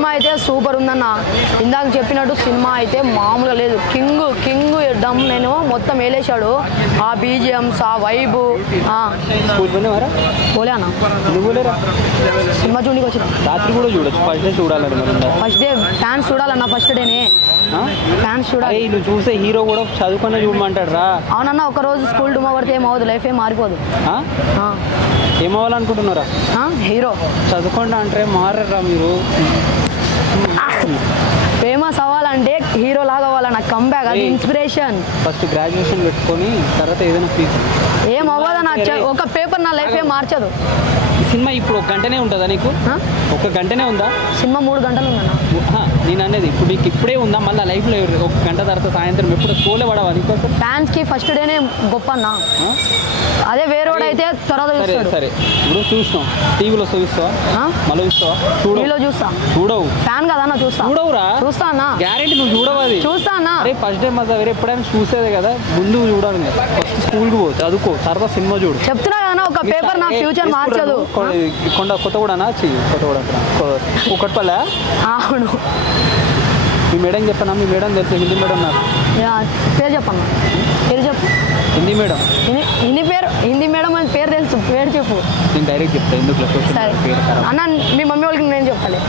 Cinema అయితే super ఉందన్న. ఇందాక చెప్పినట్టు సినిమా అయితే మామూలుగా లేదు. కింగ్ దమ్ నేను మొత్తం వేలేశాడు. ఆ బీజిఎమ్స్, ఆ వైబు. పోలే అన్న, సినిమా చూడడానికి వచ్చిన. రాత్రి కూడా చూడొచ్చు, ఫస్ట్ డే చూడాలని. ఫస్ట్ డే ఫ్యాన్స్ చూడాలన్న, ఫస్ట్ డేనే ఫ్యాన్స్ చూడాలి. నువ్వు చూసే హీరో కూడా చదువుకున్న చూడమంటాడు రా. అవునన్న, ఒక రోజు స్కూల్ డుమా పడితే ఏమవుతుంది, లైఫ్ ఏం మారిపోదు. ఏమవ్వాలనుకుంటున్నారా? హీరో చదువుకోండి అంటే మారరా మీరు. ఫేమస్ అవ్వాలంటే హీరో లాగా అవ్వాలన్న, కంబ్యాక్, అది ఇన్స్పిరేషన్. ఫస్ట్ గ్రాడ్యుయేషన్ పెట్టుకొని తర్వాత ఏదైనా ఫీజు ఏం అవ్వదన్న, ఒక పేపర్ నా లైఫ్ ఏం మార్చదు. సినిమా ఇప్పుడు 1 గంటనే ఉంటుందా నీకు? 1 గంటనే ఉందా? సినిమా 3 గంటలు ఉందన్న. నేను అనేది ఇప్పుడు నీకు ఇప్పుడే ఉందా, మళ్ళీ లైఫ్లో 1 గంట తర్వాత సాయంత్రం ఎప్పుడు స్కూలే పడవా నీకోసం? ఫ్యాన్స్కి ఫస్ట్ డేనే గొప్ప అన్న. అదే వేరేవాడు అయితే త్వరగా చూస్తాడు. సరే ఇప్పుడు చూస్తాం, టీవీలో చూస్తావా? మళ్ళీ చూస్తావా? టీవీలో చూస్తా. చూడవు? ఫ్యాన్ కదా అన్న, చూస్తా. చూడవురా? చూస్తా అన్న, గ్యారెంటీ. నువ్వు చూడవు? అది చూస్తా అన్న. ఫస్ట్ డే మళ్ళీ వేరే ఎప్పుడైనా చూసేదే కదా, ముందు చూడాలి. ఫస్ట్ స్కూల్కి పో, చదువుకో, తర్వాత సినిమా చూడు. చెప్తున్నా కదా, ఒక పేపర్ నా ఫ్యూచర్ మార్చదు. కొత్తగూడనా? కొత్తగూడ కుక్కట్పల్లె. అవును. మీ మేడం చెప్పనా? మీ మేడం తెలుసు, హిందీ మేడం. నాకు పేరు చెప్పన్నా, పేరు చెప్పు. హిందీ మేడం. హిందీ మేడం అని పేరు తెలుసు, పేరు చెప్పు. నేను డైరెక్ట్ చెప్తాను, ఎందుకు సరే అన్న, మీ మమ్మీ వాళ్ళకి నేను చెప్పాలి.